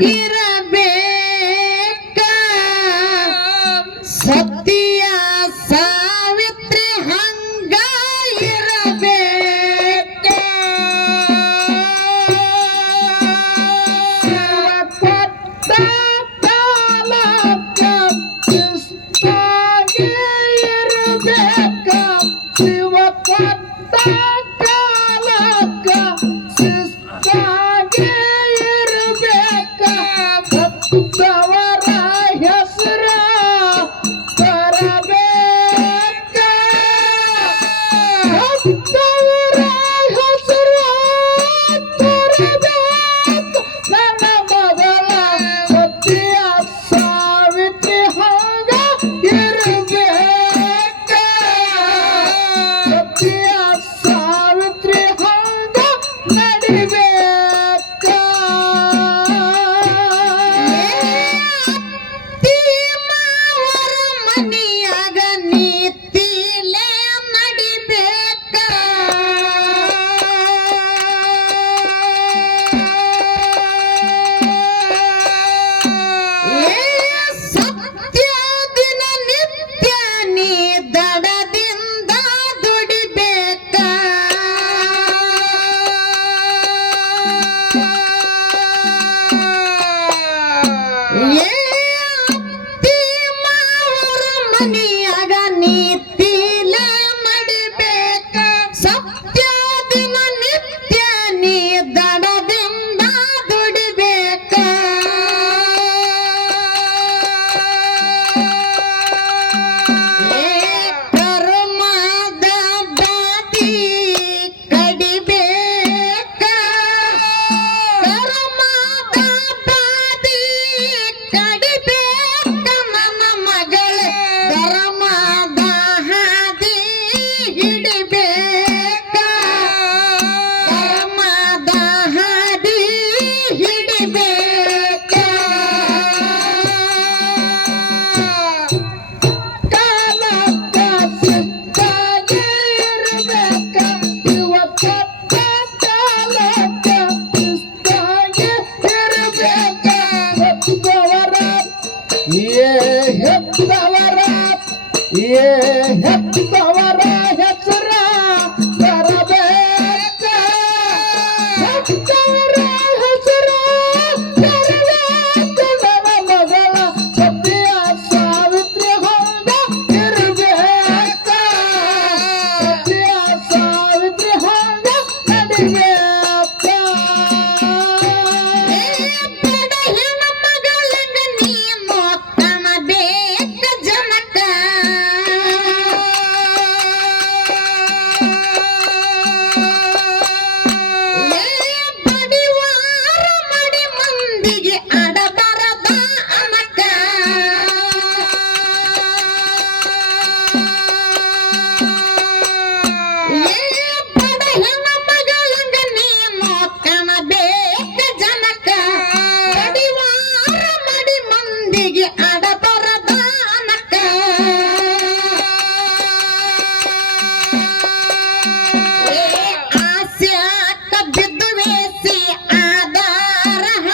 Peter.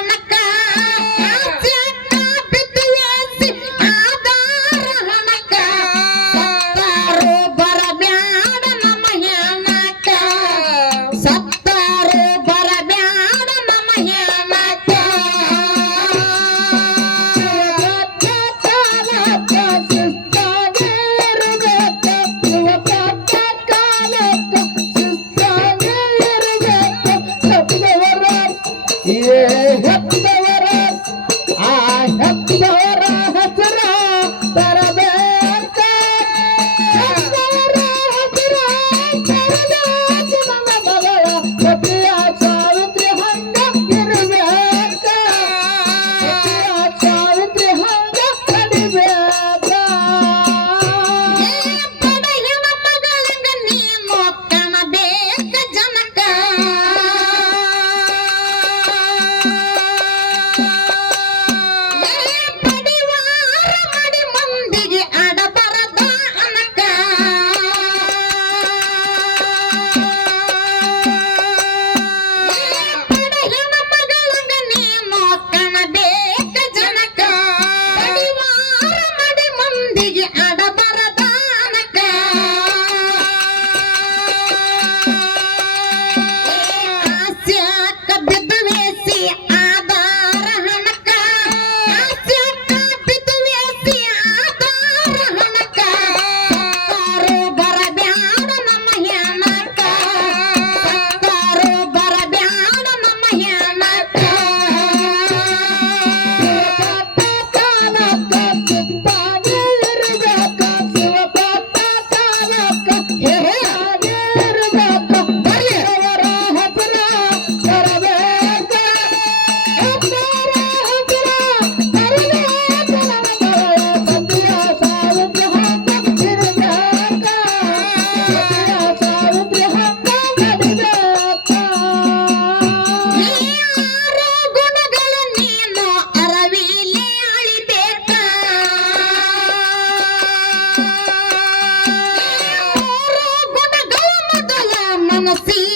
I'm not Monica. Yeah. gonna see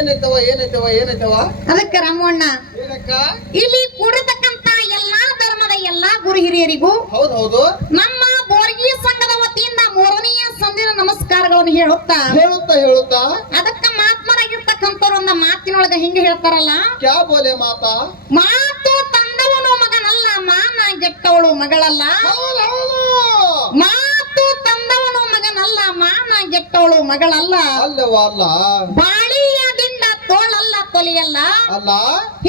ಏನೈತವ ಅದಕ್ಕ ರಾಮಣ್ಣ ಇಲ್ಲಿ ಕೂಡತಕ್ಕಂತ ಎಲ್ಲಾ ಧರ್ಮದ ಎಲ್ಲಾ ಗುರು ಹಿರಿಯರಿಗೂ ಹೌದೌದು ನಮ್ಮ ಬೋರ್ಗಿ ಸಂಘದ ವತಿಯಿಂದ ಮೂರನೆಯ ಸಂದಿನ ನಮಸ್ಕಾರಗಳನ್ನು ಹೇಳುತ್ತಾ? ಹೇಳುತ್ತಾ ಹೇಳುತ್ತಾ? ಅದಕ್ಕ ಮಾತ್ಮರಾಗಿರ್ತಕ್ಕಂಥವ್ರು ಒಂದ ಮಾತಿನೊಳಗ ಹಿಂಗ ಹೇಳ್ತಾರಲ್ಲ? ಕ್ಯಾ ಬೋಲೆ ಮಾತಾ? ಮಾತು ತಂದವನು ಮಗನಲ್ಲ ಮಾನ ಗೆಟ್ಟವಳು ಮಗಳಲ್ಲ. ಮಾತು ತಂದವನು ಮಗನಲ್ಲ ಮಾನ ಗೆಟ್ಟವಳು ಮಗಳಲ್ಲ. ಅಲ್ಲವಾ ಅಲ್ಲ. ಕೊಲಿಯಲ್ಲ? ಅಲ್ಲ.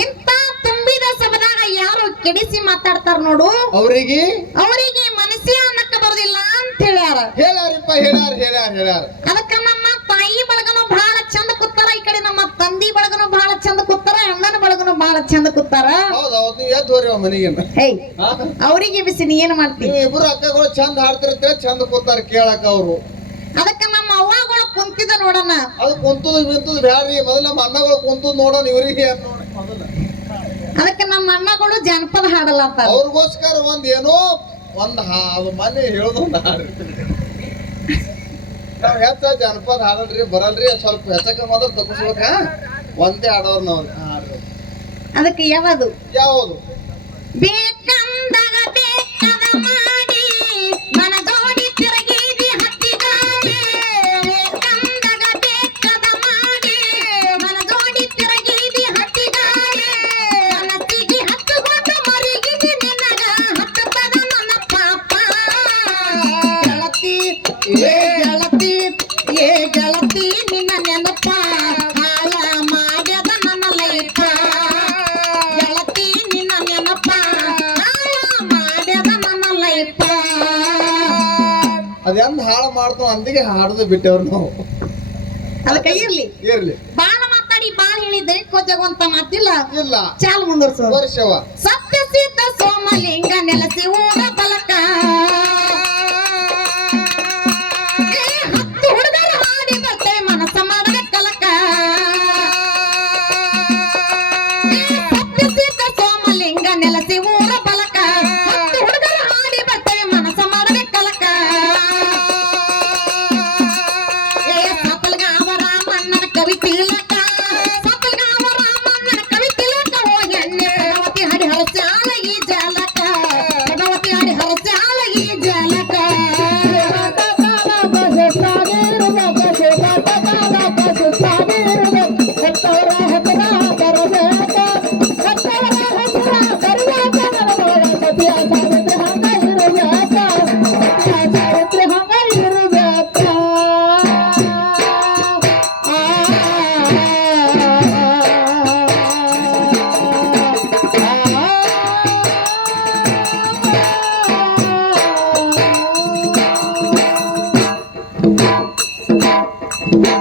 ಇಂತ ತುಂಬಿದ ಸಭದಾಗ ಯಾರು ಕೆಡಿಸಿ ಮಾತಾಡ್ತಾರ ನೋಡು? ಅವರಿಗೆ? ಅವರಿಗೆ ಮನಸ್ಸೇ ಅನ್ನಕ್ಕ ಬರುದಿಲ್ಲ ಅಂತ ಹೇಳ್ಯಾರ. ಹೇಳ್ಯಾರಪ್ಪ ಹೇಳ್ಯಾರ ಹೇಳ್ಯಾರ ಹೇಳ್ಯಾರ. ಅದಕ್ಕ ನಮ್ಮ ತಾಯಿ ಬಳಗನು ಬಹಳ ಚಂದ ಕೂತಾರ ಈ ಕಡೆ ನಮ್ಮ ತಂದಿ ಬಳಗನು ಬಹಳ ಚಂದ ಕೂತಾರ ಅಣ್ಣನ ಬಳಗನು ಬಹಳ ಚಂದ ಕೂತಾರ. ಹೌದು ಹೌದು ಎದ್ದು ಹೋರಿ ಮನೆಗೆ ಹೇ? ಅವರಿಗೆ ಬಿಸಿ ನೀ ಏನು ಮಾಡ್ತೀನಿ ಇಬ್ಬರು ಇಬ್ರು ಅಕ್ಕಗಳು ಚಂದ ಹಾಡ್ತಿರ್ತೀರ ಚಂದ ಕೂತಾರ ಕೇಳಕ್ಕ ಅವರು. ನೋಡಣ. ಅದು ಕುಂತದ ಬಿಂತದ ಬ್ಯಾಡ್ರಿ. ಮೊದಲ ನಮ್ಮ ಅಣ್ಣಗಳು ಕುಂತದ್ ನೋಡೋಣ ಇವ್ರಿಗೆ ಅದಕ್ಕೆ ನಮ್ಮ ಅಣ್ಣಗಳು ಜನಪದ ಹಾಡಲ್ಲ ಅಂತ. ಅವ್ರಿಗೋಸ್ಕರ ಒಂದ್ ಏನೋ ಒಂದ್ ಮನೆ ಹೇಳೋದು ಒಂದ್ ಹಾಡ್ರಿ ನಾವ್ ಹೆಚ್ಚ ಜನಪದ ಹಾಡಲ್ರಿ ಬರಲ್ರಿ ಸ್ವಲ್ಪ ಹೆಚ್ಚಕ ಮಾತ್ರ ತಪ್ಪಿಸ್ಬೇಕ ಒಂದೇ ಹಾಡೋರ್ ನಾವ್ ಅದಕ್ಕೆ ಯಾವುದು? ಯಾವುದು? ಬೇಕಂದಾಗ ಅದೆಂದ್ ಹಾಳು ಮಾಡ್ತಾವ ಅಂದಿಗೆ ಹಾಡೋದು ಬಿಟ್ಟೇವ್ರು ನಾವು. ಅದಕ್ಕೆ ಇರ್ಲಿ. ಇರ್ಲಿ. ಬಾಳ ಮಾತಾಡಿ ಬಾಳ ಹೇಳಿದ್ರೆ ಕೊಜಗುವಂತ ಮಾತಿಲ್ಲ. ಇಲ್ಲ. ಚಾಲ್ ಮುಂದರ್ಸ ವರ್ಷವ ಸತ್ಯ ಸೀತ ಸೋಮಲಿಂಗ ನೆಲಸಿ ಊರ ಬಲಕ.